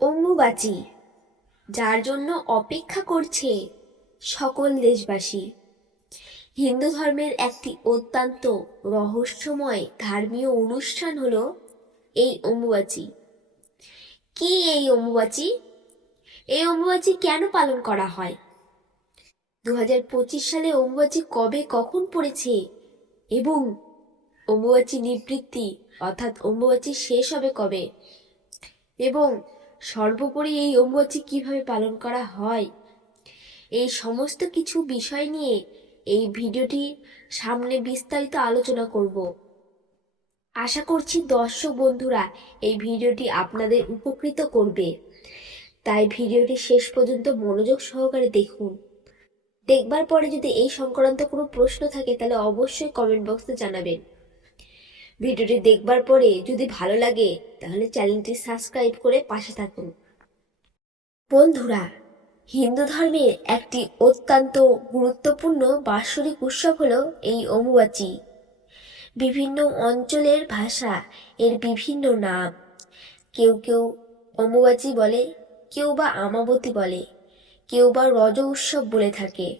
অম্বুবাচী, যার জন্য অপেক্ষা করছে সকল দেশবাসী। হিন্দু ধর্মের একটি অত্যন্ত রহস্যময় ধর্মীয় অনুষ্ঠান হলো এই অম্বুবাচী। কি এই অম্বুবাচী? এই অম্বুবাচী কেন পালন করা হয়? দু হাজার পঁচিশ সালে অম্বুবাচী কবে কখন পড়েছে এবং অম্বুবাচী নিবৃত্তি অর্থাৎ অম্বুবাচী শেষ হবে কবে এবং সর্বোপরি এই অম্বুবাচী কীভাবে পালন করা হয়? এই সমস্ত কিছু বিষয় নিয়ে এই ভিডিওটি সামনে বিস্তারিত আলোচনা করব। আশা করছি দর্শক বন্ধুরা এই ভিডিওটি আপনাদের উপকৃত করবে। তাই ভিডিওটি শেষ পর্যন্ত মনোযোগ সহকারে দেখুন। দেখবার পরে যদি এই সংক্রান্ত কোনো প্রশ্ন থাকে, তাহলে অবশ্যই কমেন্ট বক্সে জানাবেন। ভিডিওটি দেখবার পরে যদি ভালো লাগে, তাহলে চ্যানেলটি সাবস্ক্রাইব করে পাশে থাকুন। বন্ধুরা, হিন্দু ধর্মের একটি অত্যন্ত গুরুত্বপূর্ণ বাৎসরিক উৎসব হলো এই অম্বুবাচী। বিভিন্ন অঞ্চলের ভাষা এর বিভিন্ন নাম। কেউ কেউ অম্বুবাচী বলে, কেউ বা আমাবতী বলে, কেউ বা রজ উৎসব বলে থাকে।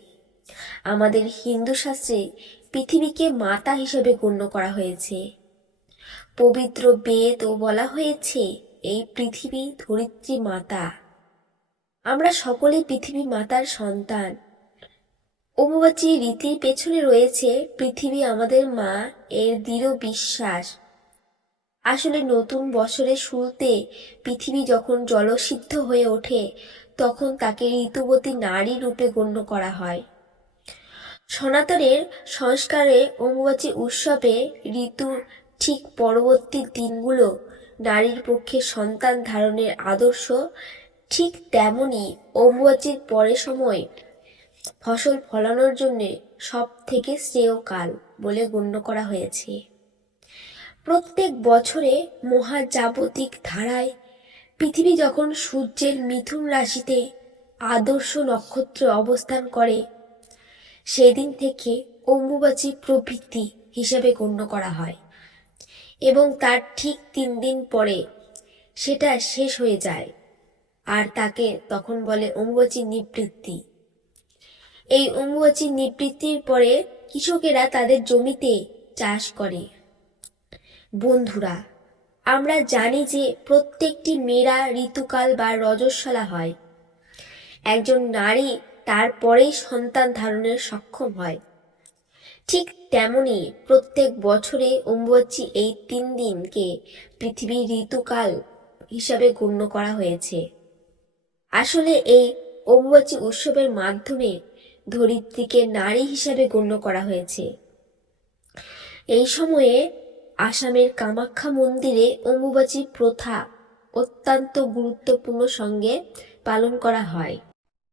আমাদের হিন্দু শাস্ত্রে পৃথিবীকে মাতা হিসেবে গণ্য করা হয়েছে। পবিত্র বেদ ও বলা হয়েছে, এই পৃথিবী ধরিত্রী মাতা। আমরা সকলে পৃথিবী মাতার সন্তান। অম্বুবাচী রীতির পেছনে রয়েছে পৃথিবী আমাদের মা এর দৃঢ় বিশ্বাস। আসলে নতুন বছরের শুরুতে পৃথিবী যখন জলসিদ্ধ হয়ে ওঠে, তখন তাকে ঋতুবতী নারী রূপে গণ্য করা হয়। সনাতনের সংস্কারে অম্বুবাচী উৎসবে ঋতুর ঠিক পরবর্তী দিনগুলো নারীর পক্ষে সন্তান ধারণের আদর্শ ঠিক তেমনই অম্বুবাচীর পরের সময় ফসল ফলানোর জন্য সব থেকে শ্রেয়কাল বলে গণ্য করা হয়েছে। প্রত্যেক বছরে মহাজাগতিক ধারায় পৃথিবী যখন সূর্যের মিথুন রাশিতে আদর্শ নক্ষত্রে অবস্থান করে, সেদিন থেকে অম্বুবাচী প্রবৃত্তি হিসেবে গণ্য করা হয়। এবং তার ঠিক তিন দিন পরে সেটা শেষ হয়ে যায়। আর তাকে তখন বলে অম্বুবাচী নিবৃত্তি। এই অম্বুবাচী নিবৃত্তির পরে কৃষকেরা তাদের জমিতে চাষ করে। বন্ধুরা, আমরা জানি যে প্রত্যেকটি মেয়েরা ঋতুকাল বা রজস্বলা হয়। একজন নারী তারপরেই সন্তান ধারণের সক্ষম হয়। ঠিক তেমনি প্রত্যেক বছরে অম্বুবাচী এই তিন দিনকে পৃথিবীর ঋতুকাল হিসাবে গণ্য করা হয়েছে। আসলে এই অম্বুবাচী উৎসবের মাধ্যমে ধরিত্রীকে নারী হিসাবে গণ্য করা হয়েছে। এই সময়ে আসামের কামাখ্যা মন্দিরে অম্বুবাচী প্রথা অত্যন্ত গুরুত্বপূর্ণ সঙ্গে পালন করা হয়।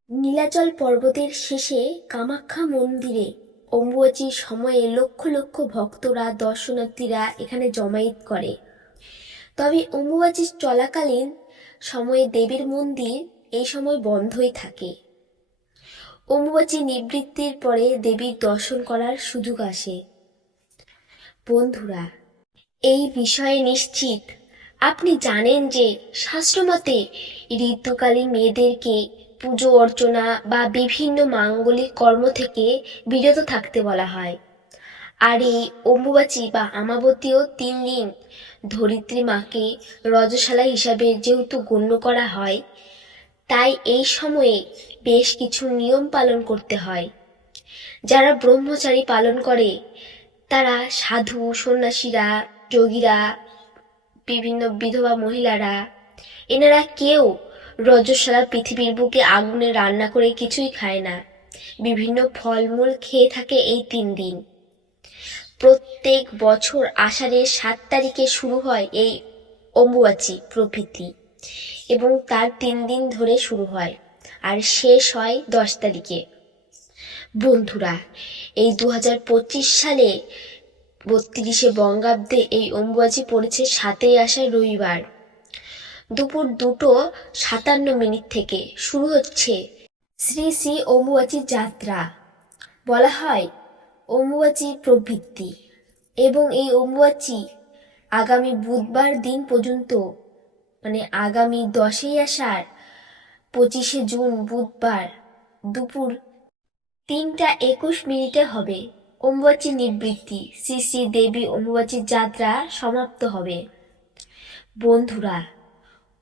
নীলাচল পর্বতের শেষে কামাখ্যা মন্দিরে অম্বুবাচীর সময়ে লক্ষ লক্ষ ভক্তরা, দর্শনার্থীরা এখানে জমায়েত করে। তবে অম্বুবাচী চলাকালীন সময়ে দেবীর মন্দির এই সময় বন্ধই থাকে। অম্বুবাচী নিবৃত্তির পরে দেবীর দর্শন করার সুযোগ আসে। বন্ধুরা, এই বিষয়ে নিশ্চিত। আপনি জানেন যে শাস্ত্রমতে ঋতুকালীন মেয়েদেরকে পুজো অর্চনা বা বিভিন্ন মাঙ্গলিক কর্ম থেকে বিরত থাকতে বলা হয়। আর এই অম্বুবাচী বা আমাবতীও তিন দিন ধরিত্রী মাকে রজশালা হিসাবে যেহেতু গণ্য করা হয়, তাই এই সময়ে বেশ কিছু নিয়ম পালন করতে হয়। যারা ব্রহ্মচারী পালন করে, তারা সাধু, সন্ন্যাসীরা, যোগীরা, বিভিন্ন বিধবা মহিলারা, এনারা কেউ রজস্বালা পৃথিবীর বুকে আগুনে রান্না করে কিছুই খায় না। বিভিন্ন ফলমূল খেয়ে থাকে এই তিন দিন। প্রত্যেক বছর আষাঢ়ের সাত তারিখে শুরু হয় এই অম্বুবাচী প্রভৃতি এবং তার তিন দিন ধরে শুরু হয় আর শেষ হয় দশ তারিখে। বন্ধুরা, এই দু হাজার পঁচিশ সালে বত্রিশে বঙ্গাব্দে এই অম্বুবাচী পড়েছে সাতই আষাঢ় রবিবার। দুপুর দুটো সাতান্ন মিনিট থেকে শুরু হচ্ছে শ্রী শ্রী অম্বুবাচী যাত্রা। বলা হয় অম্বুবাচী প্রবৃত্তি এবং এই অম্বুবাচী আগামী বুধবার দিন পর্যন্ত মানে আগামী দশই আষাঢ়, পঁচিশে জুন বুধবার দুপুর তিনটা একুশ মিনিটে হবে অম্বুবাচী নিবৃত্তি। শ্রী শ্রী দেবী অম্বুবাচীর যাত্রা সমাপ্ত হবে। বন্ধুরা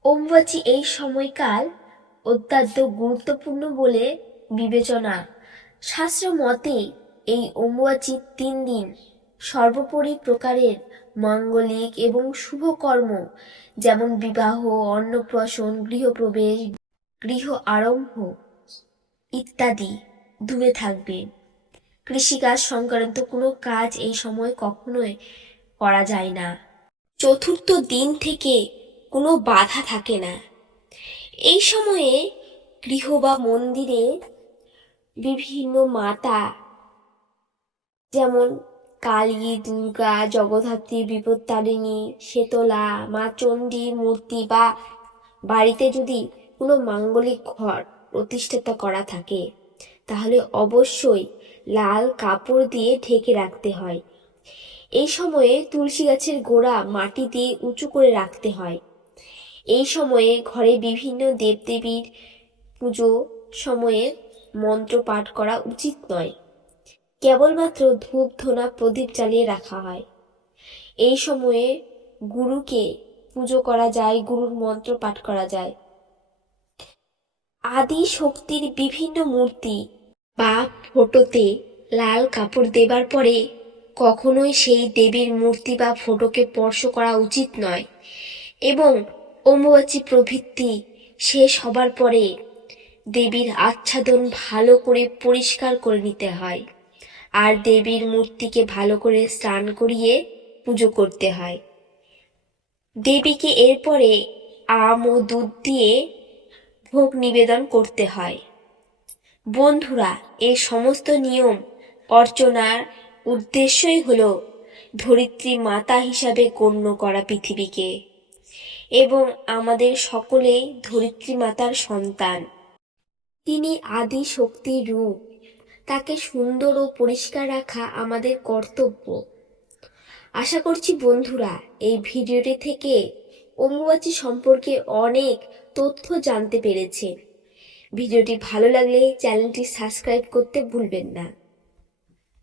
অম্বুবাচী এই সময়কাল অত্যন্ত গুরুত্বপূর্ণ বলে বিবেচনা। শাস্ত্র মতে এই অম্বুবাচী তিন দিন সর্বোপরি প্রকারের মাঙ্গলিক এবং শুভ কর্ম, যেমন বিবাহ, অন্নপ্রাশন, গৃহপ্রবেশ, গৃহ আরম্ভ ইত্যাদি দূরে থাকবে। কৃষিকাজ সংক্রান্ত কোনো কাজ এই সময় কখনোই করা যায় না। চতুর্থ দিন থেকে কোনো বাধা থাকে না। এই সময়ে গৃহ বা মন্দিরে বিভিন্ন মাতা, যেমন কালী, দুর্গা, জগদ্ধাত্রী, বিপত্তারিণী শেতলা মা চণ্ডীর মূর্তি বা বাড়িতে যদি কোনো মাঙ্গলিক ঘর প্রতিষ্ঠাতা করা থাকে, তাহলে অবশ্যই লাল কাপড় দিয়ে ঢেকে রাখতে হয়। এই সময়ে তুলসী গাছের গোড়া মাটি দিয়ে উঁচু করে রাখতে হয়। এই সময়ে ঘরে বিভিন্ন দেবদেবীর পুজো সময়ে মন্ত্র পাঠ করা উচিত নয়। কেবলমাত্র ধূপ, ধোনা, প্রদীপ জ্বালিয়ে রাখা হয়। এই সময়ে গুরুকে পুজো করা যায়, গুরুর মন্ত্র পাঠ করা যায়। আদি শক্তির বিভিন্ন মূর্তি বা ফটোতে লাল কাপড় দেবার পরে কখনোই সেই দেবীর মূর্তি বা ফটোকে স্পর্শ করা উচিত নয়। এবং অম্বুবাচী প্রভৃতি শেষ হবার পরে দেবীর আচ্ছাদন ভালো করে পরিষ্কার করে নিতে হয়। আর দেবীর মূর্তিকে ভালো করে স্নান করিয়ে পুজো করতে হয়। দেবীকে এরপরে আম ও দুধ দিয়ে ভোগ নিবেদন করতে হয়। বন্ধুরা এই সমস্ত নিয়ম অর্চনার উদ্দেশ্যই হলো ধরিত্রী মাতা হিসাবে গণ্য করা পৃথিবীকে। এবং আমাদের সকলেই ধরিত্রী মাতার সন্তান। তিনি আদি শক্তির রূপ। তাকে সুন্দর ও পরিষ্কার রাখা আমাদের কর্তব্য। আশা করছি বন্ধুরা, এই ভিডিওটি থেকে অম্বুবাচী সম্পর্কে অনেক তথ্য জানতে পেরেছেন। ভিডিওটি ভালো লাগলে চ্যানেলটি সাবস্ক্রাইব করতে ভুলবেন না।